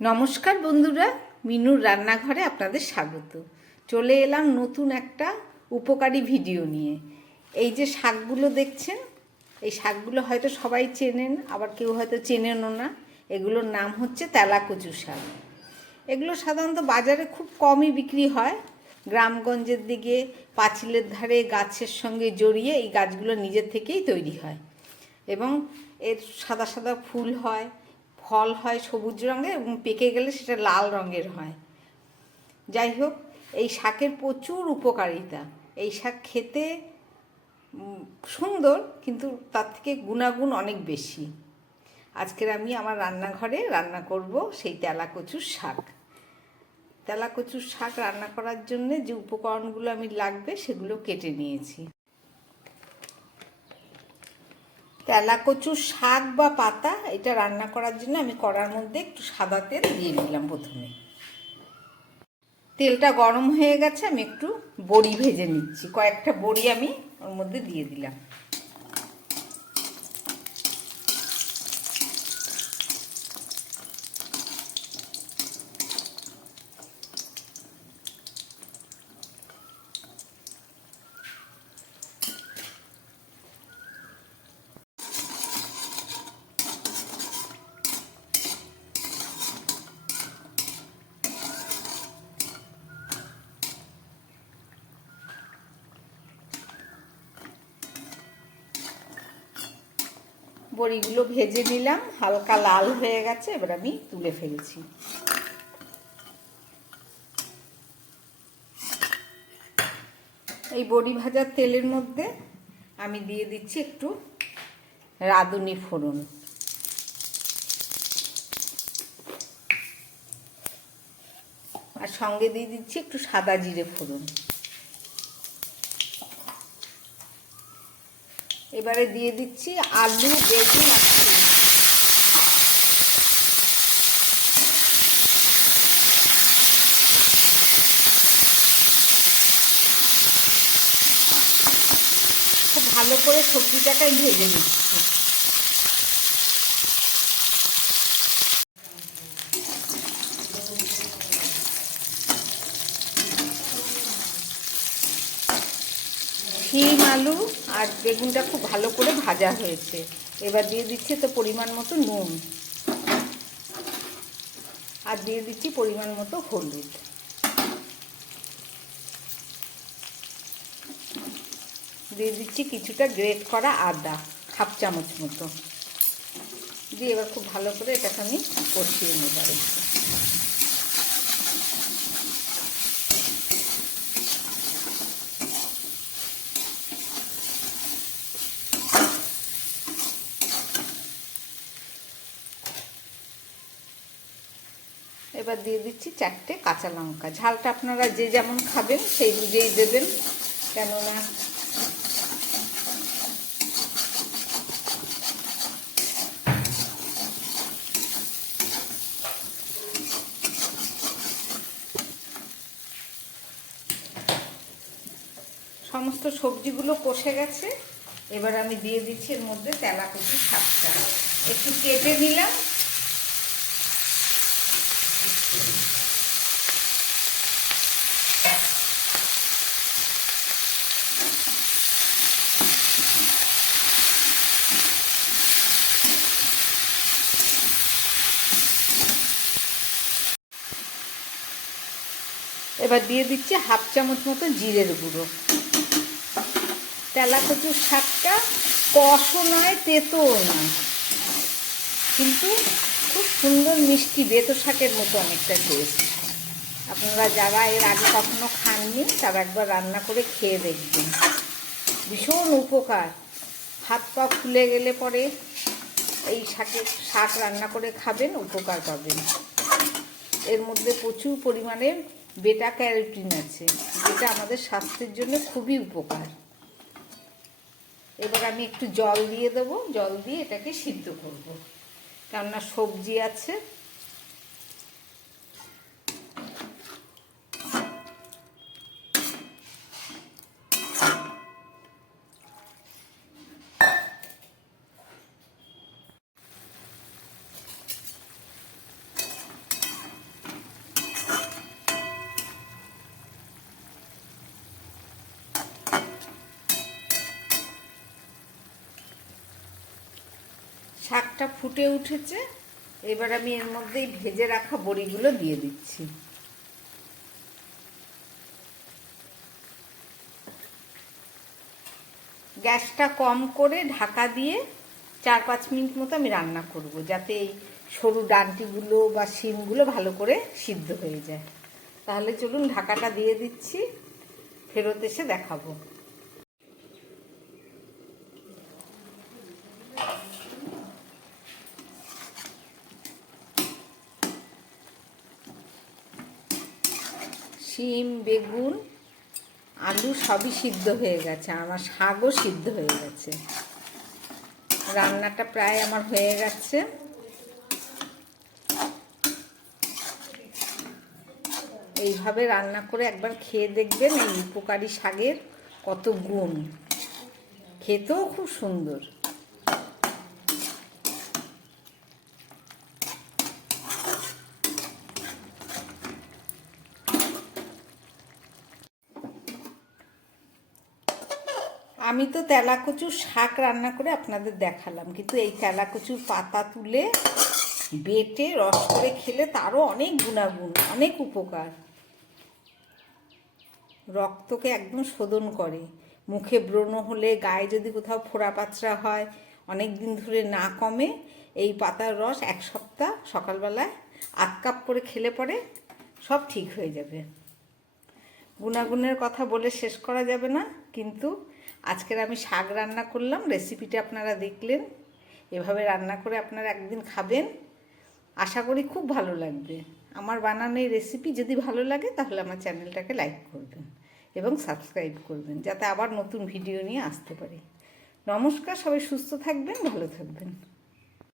নমস্কার বন্ধুরা, মিনুর রান্নাঘরে আপনাদের স্বাগত। চলে এলাম নতুন একটা উপকারী ভিডিও নিয়ে। এই যে শাকগুলো দেখছেন, এই শাকগুলো হয়তো সবাই চেনেন, আবার কেউ হয়তো চেনেনও না। এগুলোর নাম হচ্ছে তেলাকচু শাক। এগুলো সাধারণত বাজারে খুব কমই বিক্রি হয়। গ্রামগঞ্জের দিকে পাঁচিলের ধারে গাছের সঙ্গে জড়িয়ে এই গাছগুলো নিজের থেকেই তৈরি হয় এবং এর সাদা সাদা ফুল হয়, ফল হয় সবুজ রঙের এবং পেকে গেলে সেটা লাল রঙের হয়। যাই হোক, এই শাকের প্রচুর উপকারিতা। এই শাক খেতে সুন্দর, কিন্তু তার থেকে গুণাগুণ অনেক বেশি। আজকের আমি আমার রান্নাঘরে রান্না করব সেই তেলাকচুর শাক। তেলাকচুর শাক রান্না করার জন্য যে উপকরণগুলো আমি লাগবে সেগুলো কেটে নিয়েছি। তেলাকচুর শাক বা পাতা এটা রান্না করার জন্য আমি কড়ার মধ্যে একটু সাদা তেল দিয়ে নিলাম। প্রথমে তেলটা গরম হয়ে গেছে, আমি একটু বড়ি ভেজে নিচ্ছি। কয়েকটা বড়ি আমি ওর মধ্যে দিয়ে দিলাম। বড়িগুলো ভেজে নিলাম, হালকা লাল হয়ে গেছে। এবার আমি তুলে ফেলছি। এই বড়ি ভাজার তেলের মধ্যে আমি দিয়ে দিচ্ছি একটু রাঁধুনি ফোড়ন, আর সঙ্গে দিয়ে দিচ্ছি একটু সাদা জিরে ফোড়ন। এবারে দিয়ে দিচ্ছি আলু, বেগুন আর সিম। খুব ভালো করে সবজিটাকে ভেজে নিচ্ছি। শিম, আলু আর বেগুনটা খুব ভালো করে ভাজা হয়েছে। এবার দিয়ে দিচ্ছি তো পরিমাণ মতো নুন, আর দিয়ে দিচ্ছি পরিমাণ মতো হলুদ। দিয়ে দিচ্ছি কিছুটা গ্রেট করা আদা, হাফ চামচ মতো দিয়ে এবার খুব ভালো করে এটাকে আমি কষিয়ে নেব। এবার দিয়ে দিচ্ছি 4টে কাঁচা লঙ্কা। ঝালটা আপনারা যে যেমন খাবেন সেই বুঝেই দেবেন, কেননা সমস্ত সবজিগুলো কষে গেছে। এবার আমি দিয়ে দিচ্ছি এর মধ্যে তেলাকচু শাকটা একটু কেটে নিলাম। এবার দিয়ে দিচ্ছি হাফ চামচ মতো জিরের গুঁড়ো। তেলাকচুর শাকটা কষও নয়, তেতোও নয়, কিন্তু খুব সুন্দর মিষ্টি বেতো শাকের মতো অনেকটা টেস্ট। আপনারা যারা এর আগে কখনো খাননি তারা একবার রান্না করে খেয়ে দেখবেন, ভীষণ উপকার। হাত পা ফুলে গেলে পরে এই শাক রান্না করে খাবেন, উপকার পাবেন। এর মধ্যে প্রচুর পরিমাণে বেটা ক্যারোটিন আছে, যেটা আমাদের স্বাস্থ্যের জন্য খুবই উপকার। এবার আমি একটু জল দিয়ে দেবো, জল দিয়ে এটাকে সিদ্ধ করব, কেননা সবজি আছে। শাকটা ফুটে উঠেছে, এবার আমি এর মধ্যেই ভেজে রাখা বড়িগুলো দিয়ে দিচ্ছি। গ্যাসটা কম করে ঢাকা দিয়ে 4-5 মিনিট মতো আমি রান্না করব, যাতে এই সরু ডাঁটিগুলো বা শিমগুলো ভালো করে সিদ্ধ হয়ে যায়। তাহলে চলুন ঢাকাটা দিয়ে দিচ্ছি, ফেরত এসে দেখাবো। শিম, বেগুন, আলু সবই সিদ্ধ হয়ে গেছে, আমার শাকও সিদ্ধ হয়ে গেছে। রান্নাটা প্রায় আমার হয়ে গেছে। এইভাবে রান্না করে একবার খেয়ে দেখবেন, এই উপকারী শাকের কত গুণ, খেতেও খুব সুন্দর। আমি তো তেলাকচুর শাক রান্না করে আপনাদের দেখালাম, কিন্তু এই তেলাকচুর পাতা তুলে বেটে রস করে খেলে তারও অনেক গুণাগুণ, অনেক উপকার। রক্তকে একদম শোধন করে, মুখে ব্রণ হলে, গায়ে যদি কোথাও ফোড়া পাচড়া হয়, অনেক দিন ধরে না কমে, এই পাতার রস 1 সপ্তাহ সকালবেলায় 8 কাপ করে খেলে পরে সব ঠিক হয়ে যাবে। গুণাগুণের কথা বলে শেষ করা যাবে না, কিন্তু আজকের আমি শাক রান্না করলাম, রেসিপিটা আপনারা দেখলেন। এভাবে রান্না করে আপনারা একদিন খাবেন, আশা করি খুব ভালো লাগবে। আমার বানানো এই রেসিপি যদি ভালো লাগে তাহলে আমার চ্যানেলটাকে লাইক করবেন এবং সাবস্ক্রাইব করবেন, যাতে আবার নতুন ভিডিও নিয়ে আসতে পারি। নমস্কার, সবাই সুস্থ থাকবেন, ভালো থাকবেন।